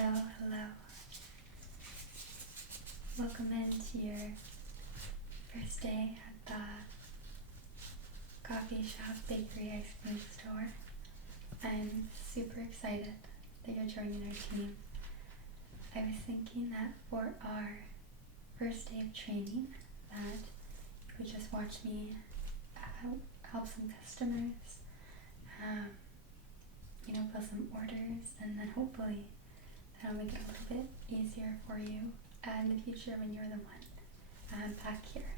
Hello, hello. Welcome into your first day at the coffee shop, bakery, ice cream store. I'm super excited that you're joining our team. I was thinking that for our first day of training that you would just watch me help some customers, fill some orders, and then hopefully that'll make it a little bit easier for you in the future when you're the one back here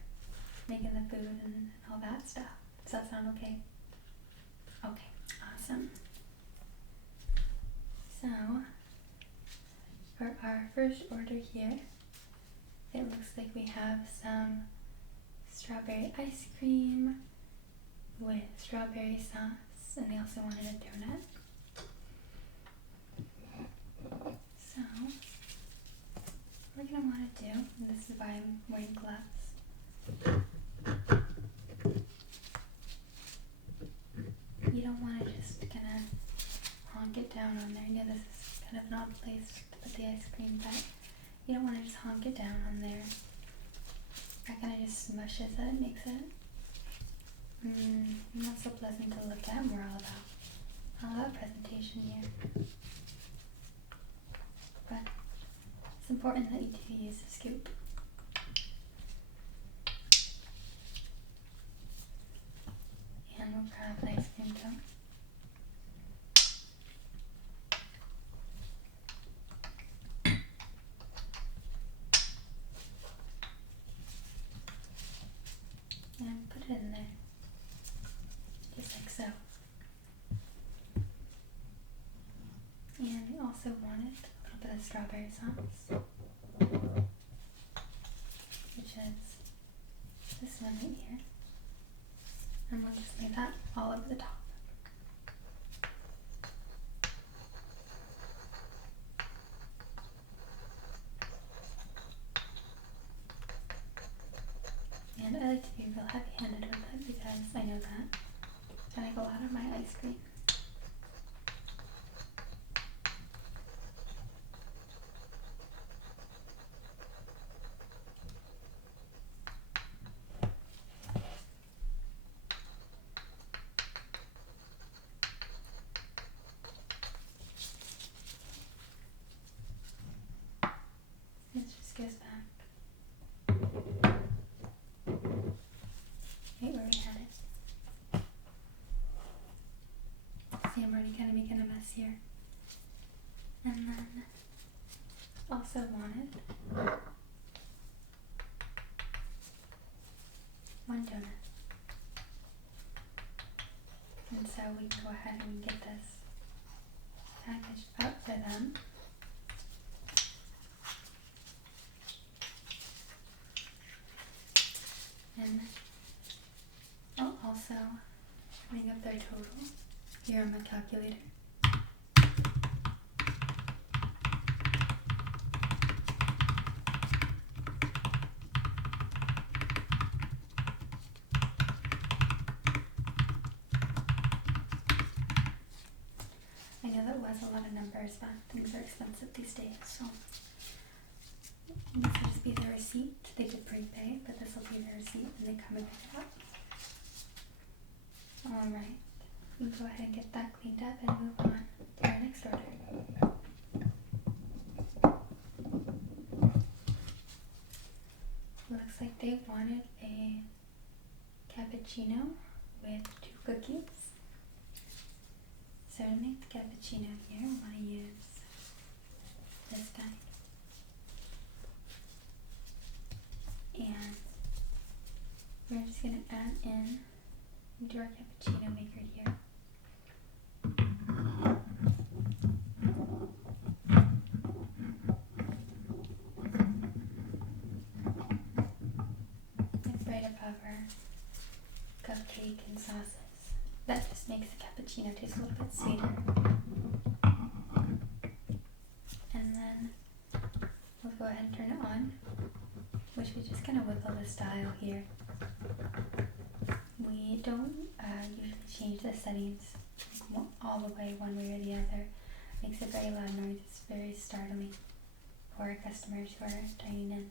making the food and all that stuff. Does that sound okay? Okay, awesome. So for our first order here, it looks like we have some strawberry ice cream with strawberry sauce, and they also wanted a donut. So what we're going to want to do, and this is why I'm wearing gloves, you don't want to just kind of honk it down on there. Yeah, this is kind of an odd place to put the ice cream, but you don't want to just honk it down on there. That kind of just smushes it, makes it not so pleasant to look at. We're all about presentation here. But it's important that you do use a scoop. And we'll grab an ice cream cone. And put it in there, just like so. And we also wanted a little bit of strawberry sauce, which is this one right here. And we'll just lay that all over the top. And I like to be real heavy-handed with it because I know that it's gonna go out of my ice cream. It just goes back right where we had it. See, I'm already kind of making a mess here. And then also wanted one donut. And so we can go ahead and get this packaged up for them. And I'll also bring up their total here on my calculator. I know that was a lot of numbers, but things are expensive these days, so this will just be the receipt. They did prepay, but this will be the receipt and they come and pick it up. Alright, we can go ahead and get that cleaned up and move on to our next order. Looks like they wanted a cappuccino with 2 cookies. So to make the cappuccino here, I want to use this guy. And we're just going to add into our cappuccino maker here. It's right above our cupcake and sauces. That just makes the cappuccino taste a little bit sweeter. And then we'll go ahead and turn it on, which we just kind of wiggle this dial here. We don't usually change the settings all the way one way or the other. makes a very loud noise. It's very startling for customers who are dining in.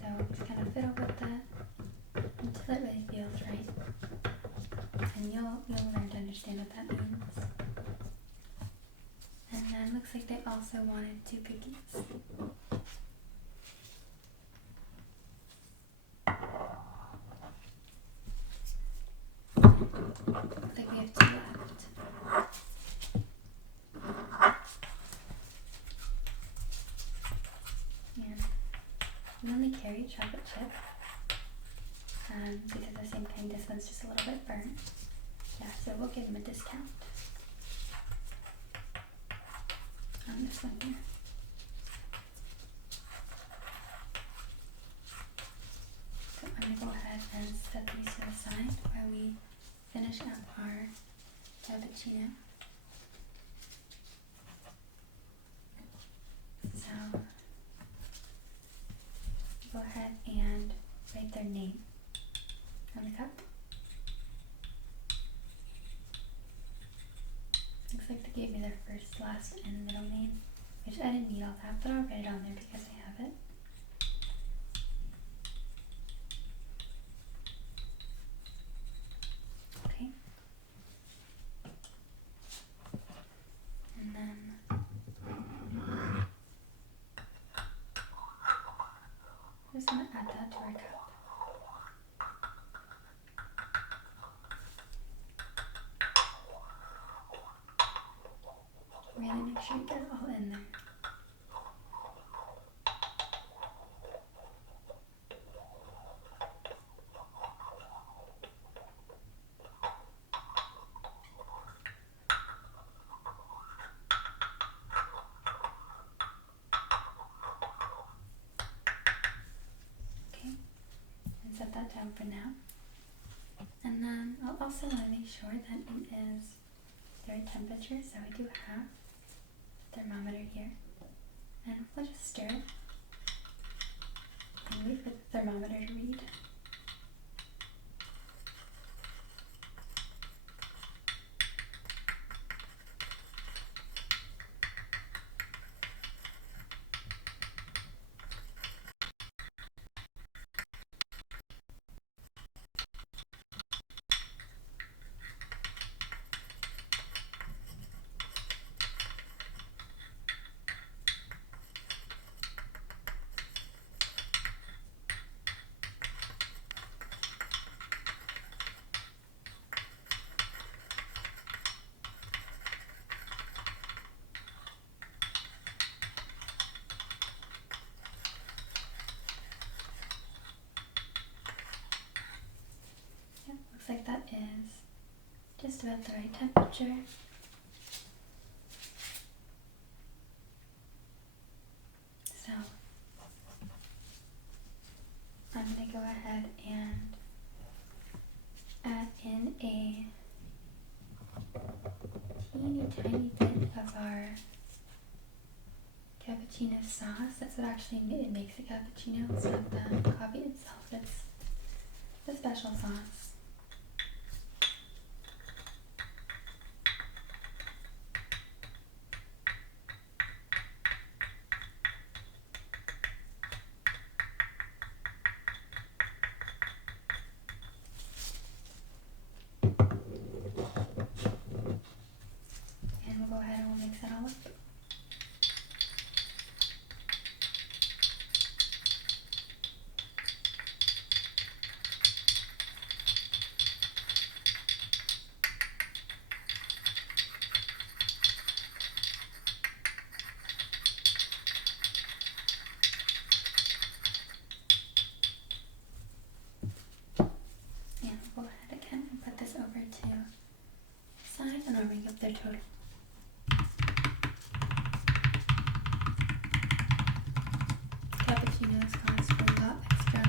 So just kind of fiddle with that until it really feels right. And you'll learn to understand what that means. And then looks like they also wanted 2 cookies. I think we have 2 left. Yeah. We only carry chocolate chip. Because the same kind, this one's just a little bit burnt. Yeah, so we'll give them a discount on this one here. So I'm going to go ahead and set these to the side while we finish up our cappuccino. So go ahead and write their name on the cup. Looks like they gave me their first, last, and middle name, which I didn't need all that, but I'll write it on there because I have it. Okay. And then I'm just going to add that to our cup. Really make sure you get it all in there. Okay, and set that down for now. And then I'll also want to make sure that it is the right temperature, so I do have a thermometer here. And we'll just stir it and wait for the thermometer to read. Yep, looks like that is just about the right temperature. So I'm going to go ahead and add in a teeny tiny bit of our cappuccino sauce. That's what actually makes a cappuccino. It's not the coffee itself, it's the special sauce. And we'll go ahead and we'll mix it all up. And we'll go ahead again and put this over to the side and I'll ring up their total. Cappuccinos cost a lot extra.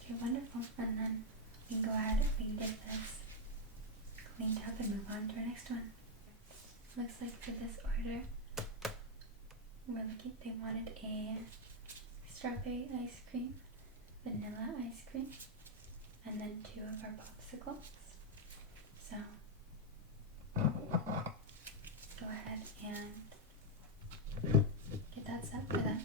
Okay, wonderful. And then we can go ahead and we can get this cleaned up and move on to our next one. looks like for this order, they wanted a strawberry ice cream, vanilla ice cream, and then 2 of our popsicles. So let's go ahead and get that set for them.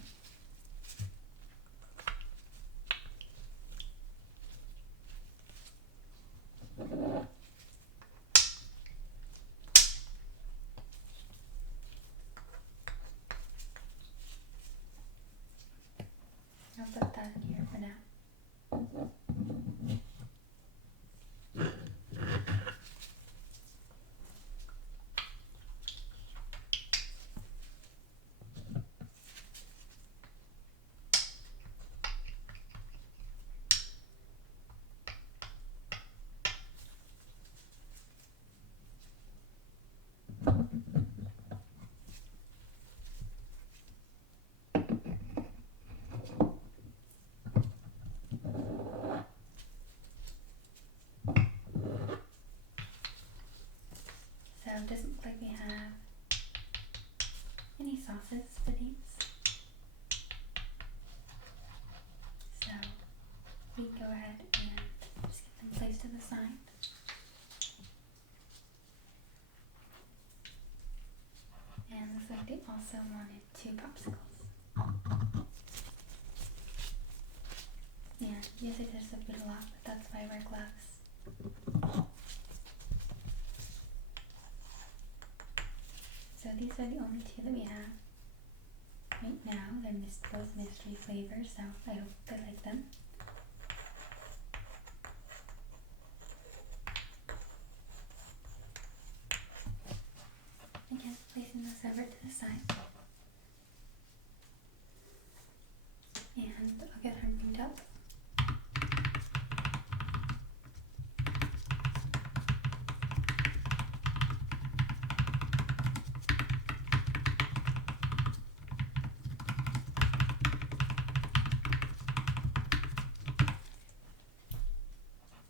I'll put that in here for now. So it doesn't look like we have any sauces for these. So we can go ahead and just get them placed to the side. And looks like they also wanted 2 popsicles. And yes, I just a bit a lot, but that's why I wear gloves. So these are the only 2 that we have right now. They're both mystery flavors, so I hope they like them. Again, placing this over to the side. And I'll get her moved up.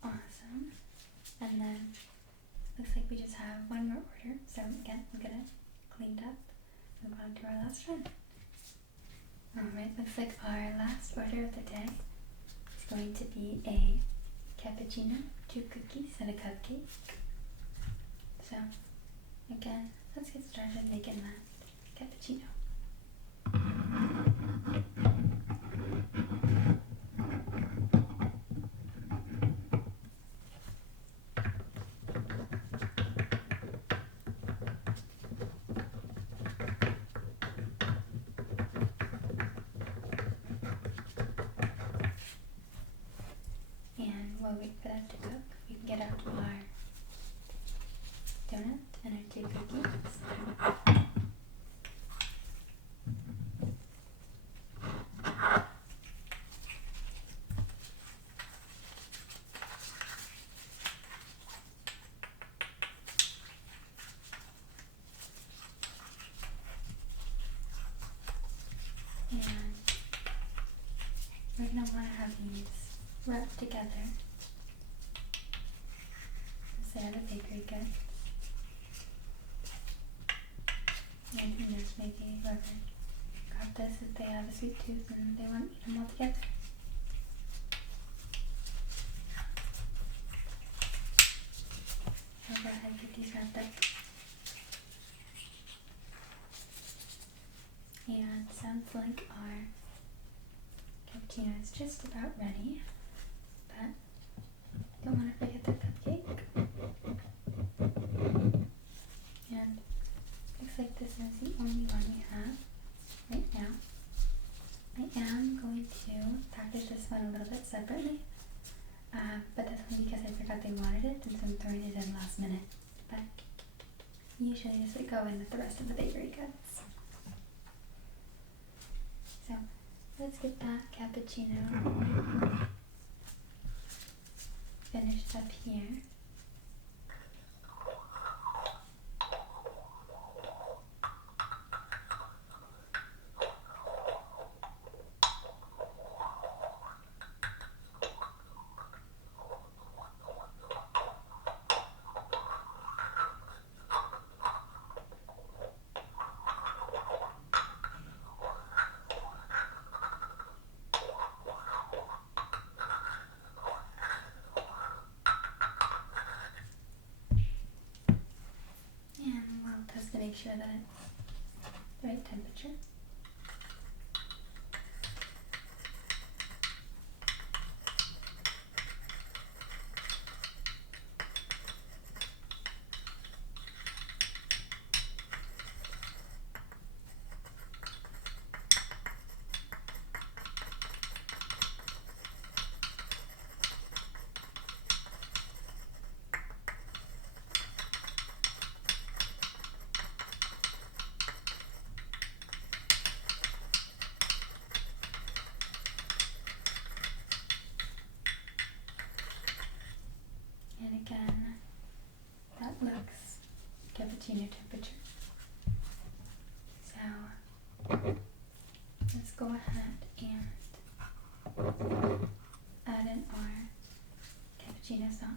Awesome. And then looks like we just have one more order. So again, we'll get it cleaned up. Move on to our last one. Alright, looks like our last order of the day is going to be a cappuccino, 2 cookies, and a cupcake. So again, let's get started making that cappuccino. And while we wait for that to cook, we can get out our donut and our 2 cookies. And we're going to want to have these rubbed together. They are the bakery goods. And who knows, maybe whoever got this, if they have a sweet tooth and they want to eat them all together. I'll go ahead and get these wrapped up. And sounds like our cappuccino is just about ready, but don't want to forget the cupcake. And looks like this is the only one we have right now. I am going to package this one a little bit separately, but that's only because I forgot they wanted it, and so I'm throwing it in last minute. But usually this would go in with the rest of the bakery goods. So let's get that cappuccino finished up here. make sure that it's the right temperature. And again, that looks cappuccino temperature. So let's go ahead and add in our cappuccino sauce.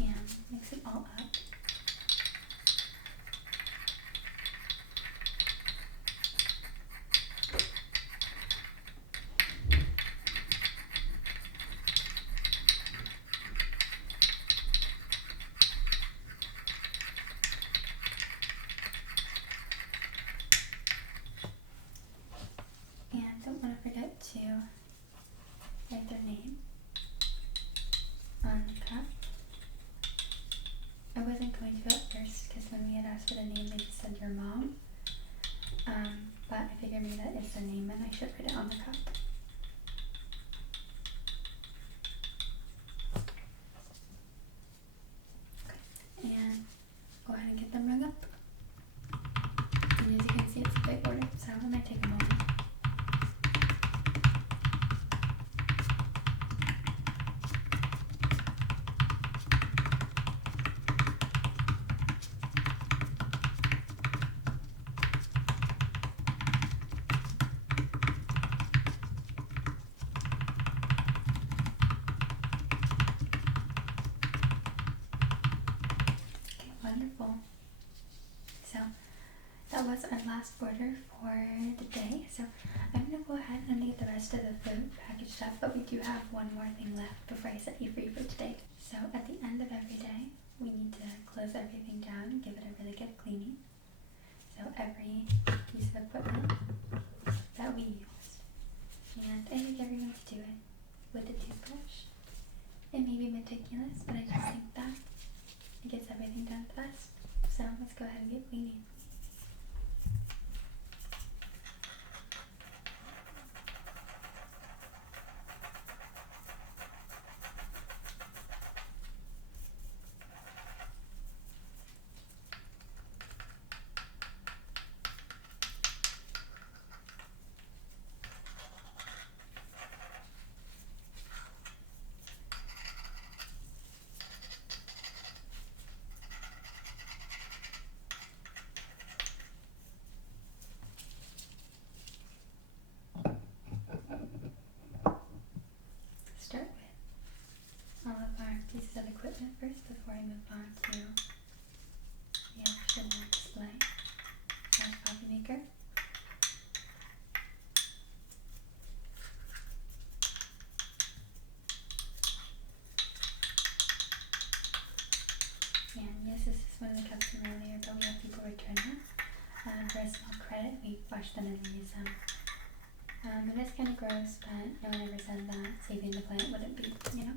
And mix it all up. And don't want to forget to write their name on the cup. I wasn't going to at first because when we had asked for the name, they just said your mom. But I figured maybe that is the name and I should write it on the cup. Okay. And go ahead and get them rung up. And as you can see, it's a big order, so it might take a moment. Okay, wonderful. So that was our last order for the day. So I'm going to go ahead and get the rest of the food packaged up, but we do have one more thing left before I set you free for today. So at the end of every day, we need to close everything down and give it a really good cleaning. So every piece of equipment that we used. And I think everyone to do it with a toothbrush. It may be meticulous, but I just think that it gets everything done fast. So let's go ahead and get cleaning. Start with all of our pieces of equipment first before I move on to the actual display. Our coffee maker. And yes, this is one of the cups from earlier, but we have people return them. For a small credit, we wash them and reuse them. It is kind of gross, but no one ever said that saving the planet wouldn't be, you know?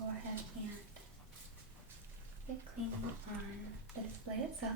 go ahead and get cleaning on the display itself.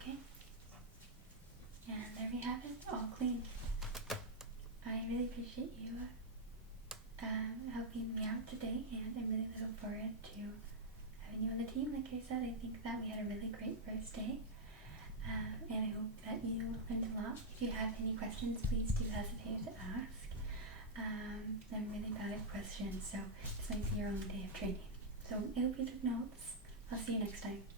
Okay, and there we have it, all clean. I really appreciate you helping me out today, and I'm really looking forward to having you on the team. Like I said, I think that we had a really great first day, and I hope that you learned a lot. If you have any questions, please do hesitate to ask. I'm really bad at questions, so this might be your only day of training. So I hope you took notes. I'll see you next time.